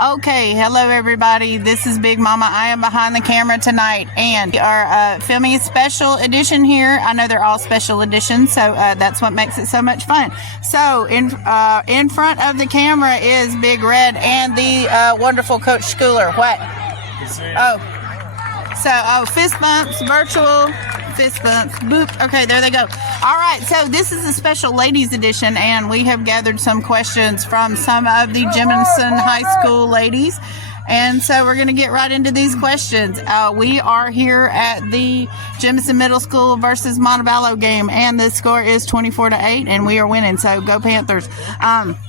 Okay, hello everybody. This is Big Mama. I am behind the camera tonight, and we are filming a special edition here. I know they're all special editions, so that's what makes it so much fun. So in front of the camera is Big Red and the wonderful Coach Schoolar. What? Fist bumps, virtual fist bumps. Boop. Okay, there they go. All right, so this is a special ladies edition, and we have gathered some questions from some of the Jemison High School ladies. And so we're going to get right into these questions. We are here at the Jemison Middle School versus Montevallo game, and the score is 24-8, and we are winning. So go Panthers.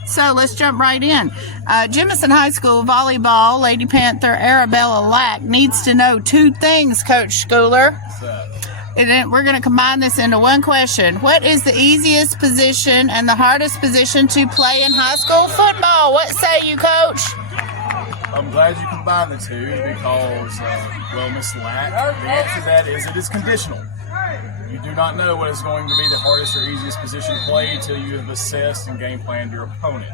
So let's jump right in. Jemison High School volleyball Lady Panther Arabella Lack needs to know two things, Coach Schoolar. And then we're going to combine this into one question. What is the easiest position and the hardest position to play in high school football? What say you, Coach? I'm glad you combined the two because, Miss Lack, the answer to that is it is conditional. You do not know what is going to be the hardest or easiest position to play until you have assessed and game planned your opponent.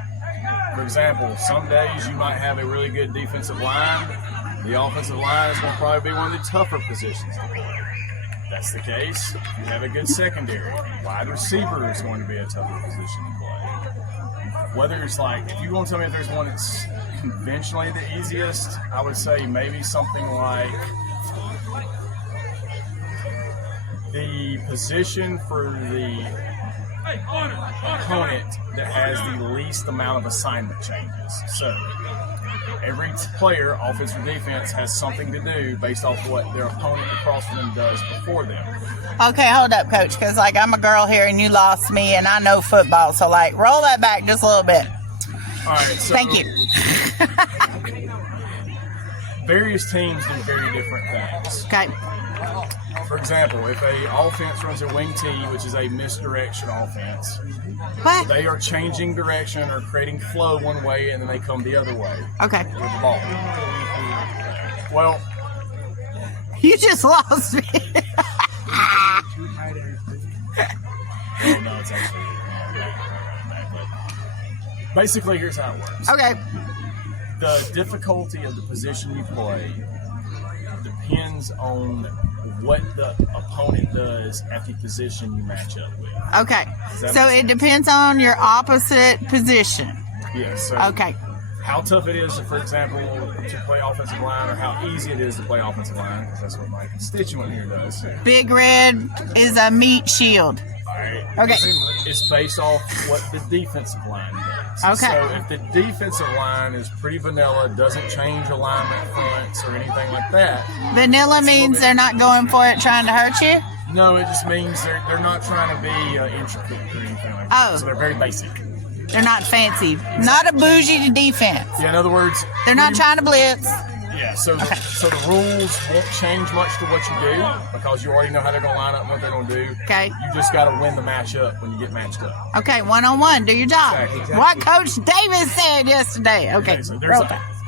For example, some days you might have a really good defensive line. The offensive line is going to probably be one of the tougher positions to play. If that's the case, you have a good secondary. Wide receiver is going to be a tougher position to play. Whether it's like, if you want to tell me if there's one that's conventionally the easiest, I would say maybe something like the position for the opponent that has the least amount of assignment changes. So every player, offense or defense, has something to do based off what their opponent across from them does before them. Okay, hold up, Coach, because I'm a girl here and you lost me and I know football. So roll that back just a little bit. All right. So thank you. Various teams do very different things. Okay. For example, if a offense runs a wing T, which is a misdirection offense, what? They are changing direction or creating flow one way and then they come the other way. Okay. With the ball. Well, you just lost me. Oh no, it's actually but basically here's how it works. Okay. The difficulty of the position you play depends on what the opponent does at the position you match up with. Okay. So it depends on your opposite position. Yes. So okay. How tough it is, for example, to play offensive line, or how easy it is to play offensive line, because that's what my constituent here does. Big Red is a meat shield. All right. Okay. It's based off what the defensive line does. Okay. So if the defensive line is pretty vanilla, doesn't change alignment fronts or anything like that. Vanilla means they're not going for it, trying to hurt you? No, it just means they're not trying to be intricate or anything like that. Oh. So they're very basic. They're not fancy. Not a bougie defense. Yeah, in other words, they're not trying to blitz. Yeah, so the rules won't change much to what you do because you already know how they're going to line up and what they're going to do. Okay. You just got to win the matchup when you get matched up. Okay, one-on-one. Do your job. Exactly. What Coach Davis said yesterday. Okay. So there's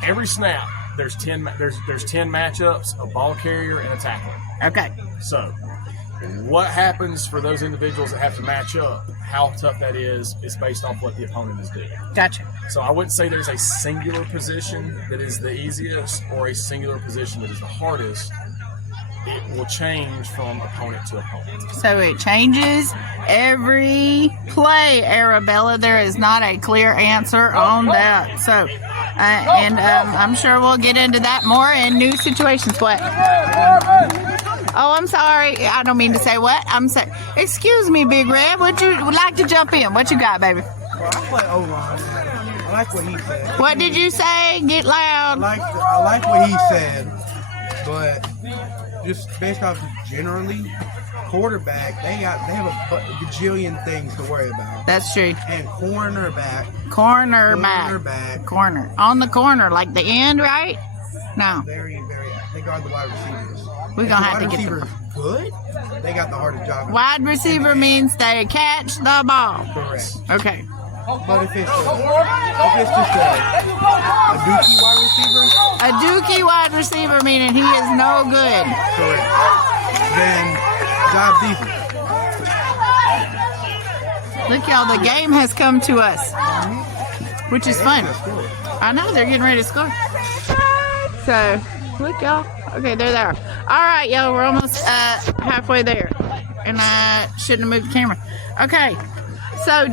every snap, there's 10 matchups, a ball carrier, and a tackler. Okay. So what happens for those individuals that have to match up, how tough that is based off what the opponent is doing. Gotcha. So I wouldn't say there's a singular position that is the easiest or a singular position that is the hardest. It will change from opponent to opponent. So it changes every play, Arabella. There is not a clear answer on that. So, I'm sure we'll get into that more in new situations. What? Oh, I'm sorry. I don't mean to say what. I'm saying, excuse me, Big Red. Would you like to jump in? What you got, baby? Well, I play O-line. I like what he said. What did you say? Get loud. I like what he said, but just based off generally, quarterback, they have a gajillion things to worry about. That's true. And cornerback. Corner. On the corner, like the end, right? No. Very, very. They guard the wide receivers. We're going to have to get the good. They got the hardest job. Wide receiver means they catch the ball. Correct. Okay. But if it's just a dookie wide receiver. A dookie wide receiver meaning he is no good. Correct. Then job easy. Look, y'all, the game has come to us, which is fun. I know they're getting ready to score. So, look, y'all. Okay, there they are. All right, y'all. We're almost halfway there, and I shouldn't have moved the camera. Okay. So,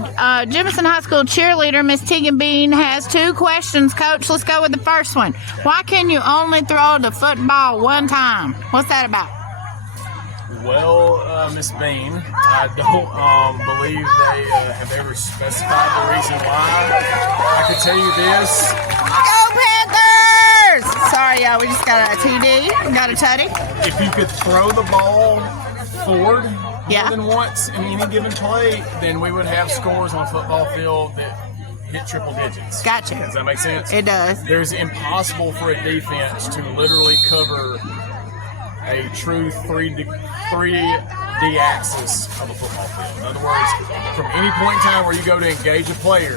Jemison High School cheerleader Miss Tegan Bean has 2 questions. Coach, let's go with the first one. Why can you only throw the football one time? What's that about? Well, Miss Bean, I don't believe they have ever specified the reason why. I can tell you this. Go Panthers! Sorry, y'all. We just got a TD. Got a tutty. If you could throw the ball forward Yeah. more than once in any given play, then we would have scores on a football field that hit triple digits. Gotcha. Does that make sense? It does. There's impossible for a defense to literally cover a true 3D axis of a football field. In other words, from any point in time where you go to engage a player,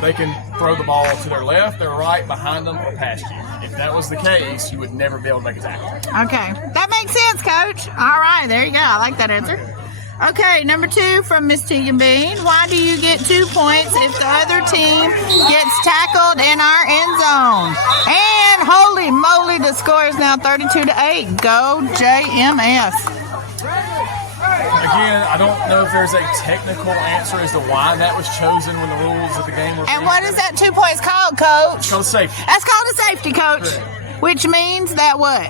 they can throw the ball to their left, their right, behind them, or past you. If that was the case, you would never be able to make a tackle. Okay. That makes sense, Coach. All right. There you go. I like that answer. Okay, number 2 from Miss Tegan Bean. Why do you get 2 points if the other team gets tackled in our end zone? And holy moly, the score is now 32-8. Go JMS. Again, I don't know if there's a technical answer as to why that was chosen when the rules of the game were. And what is that 2 points called, Coach? It's called safety. That's called a safety, Coach. Which means that what?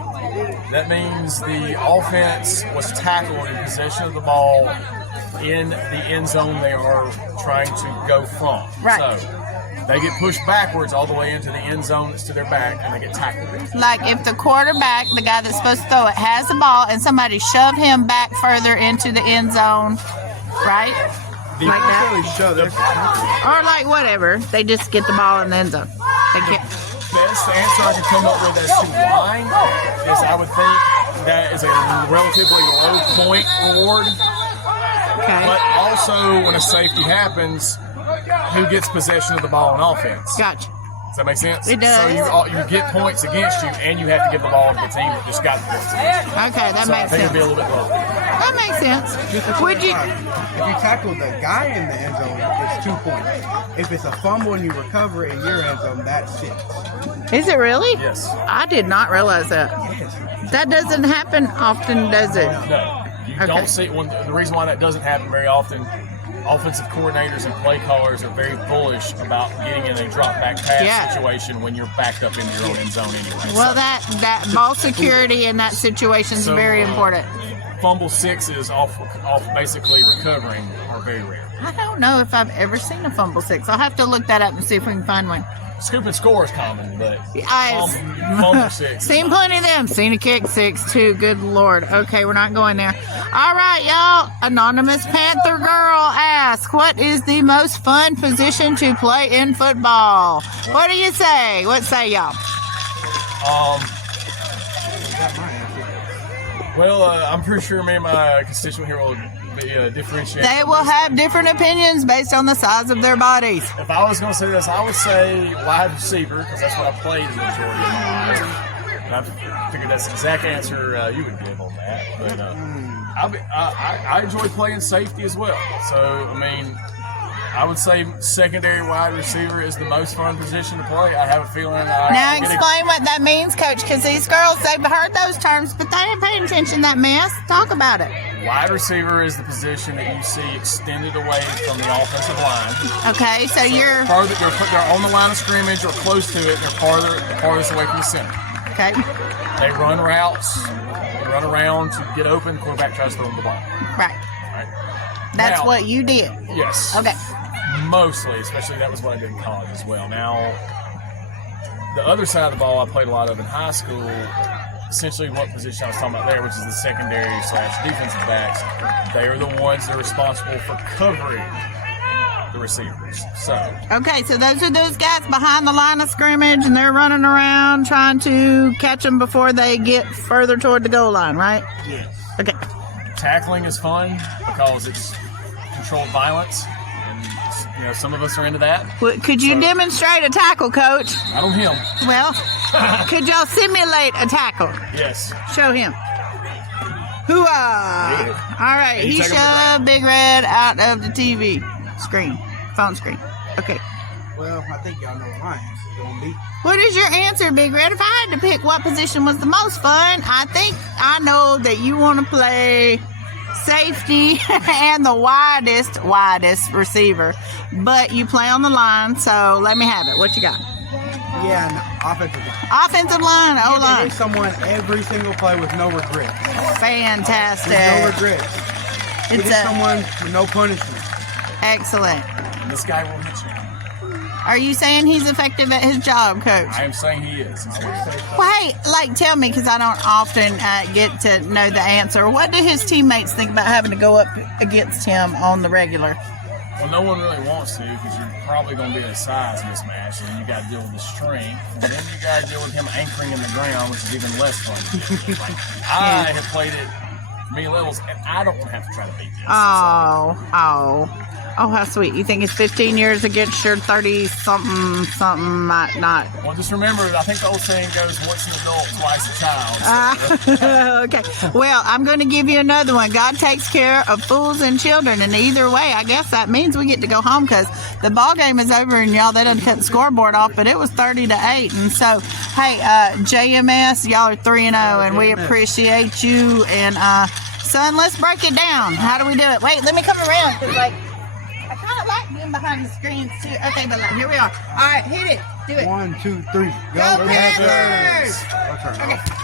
That means the offense was tackled in possession of the ball in the end zone they are trying to go from. Right. So they get pushed backwards all the way into the end zone that's to their back, and they get tackled. Like if the quarterback, the guy that's supposed to throw it, has the ball and somebody shoved him back further into the end zone, right? Like that? Or like whatever. They just get the ball in the end zone. They can't. Best answer I can come up with as to why is I would think that is a relatively low point reward. Okay. But also, when a safety happens, who gets possession of the ball on offense? Gotcha. Does that make sense? It does. So you get points against you, and you have to give the ball to the team that just got the points against you. Okay, that So I makes think sense. it'd be a little bit lower. That makes sense. Would you? If you tackle the guy in the end zone, it's 2 points. If it's a fumble and you recover in your end zone, that's 6. Is it really? Yes. I did not realize that. That doesn't happen often, does it? No. You Okay. don't see one. The reason why that doesn't happen very often, offensive coordinators and play callers are very bullish about getting in a drop back pass Yeah. situation when you're backed up into your own end zone anyway. Well, that ball security in that situation is So, very important. Fumble sixes off basically recovering are very rare. I don't know if I've ever seen a fumble 6. I'll have to look that up and see if we can find one. Scoop and score is common, but I've fumble six. seen plenty of them. Seen a kick 6 too. Good Lord. Okay, we're not going there. All right, y'all. Anonymous Panther Girl asks, what is the most fun position to play in football? What do you say? What say y'all? Well, I'm pretty sure me and my constituent here will be differentiating. They will have different opinions based on the size of their bodies. If I was going to say this, I would say wide receiver, because that's what I played the majority of my life. And I figured that's the exact answer you would give on that. But I enjoy playing safety as well. So, I mean, I would say secondary wide receiver is the most fun position to play. I have a feeling. Now explain what that means, Coach, because these girls, they've heard those terms, but they ain't paying attention to that mess. Talk about it. Wide receiver is the position that you see extended away from the offensive line. Okay, so you're Farther, they're on the line of scrimmage or close to it. They're farthest away from the center. okay. They run routes. They run around to get open. Quarterback tries to throw them the ball. Right. Right? That's Now- what you did. Yes. Okay. Mostly, especially that was what I did in college as well. Now, the other side of the ball I played a lot of in high school, essentially what position I was talking about there, which is the secondary / defensive backs, they are the ones that are responsible for covering the receivers. So, Okay, so those are those guys behind the line of scrimmage, and they're running around trying to catch them before they get further toward the goal line, right? Yes. Okay. tackling is fun because it's controlled violence. You know, some of us are into that. Well, could you demonstrate a tackle, Coach? I don't him. Well, could y'all simulate a tackle? Yes. Show him. Hoo-ah! All right, And you he take him to the shoved ground. Big Red out of the TV screen, phone screen. Okay. Well, I think y'all know mine. Gonna be. What is your answer, Big Red? If I had to pick what position was the most fun, I think I know that you want to play safety and the widest receiver. But you play on the line, so let me have it. What you got? Yeah, no, offensive line. Offensive line, You O-line. hit someone every single play with no regrets. Fantastic. With no regrets. You It's hit someone with no punishment. excellent. And this guy will hit you. Are you saying he's effective at his job, Coach? I am saying he is. He's very effective. Well, hey, like, tell me, because I don't often get to know the answer. What do his teammates think about having to go up against him on the regular? Well, no one really wants to because you're probably going to be a size mismatch, and you got to deal with the strength, and then you got to deal with him anchoring in the ground, which is even less fun. Like, I have played it many levels, and I don't have to try to beat this. Oh, how sweet. You think it's 15 years against your 30-something, might not. Well, just remember, I think the old saying goes, once an adult, twice a child. So, Okay. Well, I'm going to give you another one. God takes care of fools and children, and either way, I guess that means we get to go home because the ball game is over, and y'all, they done cut the scoreboard off, but it was 30-8. And so, hey, JMS, y'all are 3-0, and we appreciate you. And son, let's break it down. How do we do it? Wait, let me come around because, like, I kind of like being behind the screens too. Okay, but like, here we are. All right, hit it. Do it. 1, 2, 3. Go Panthers! Okay.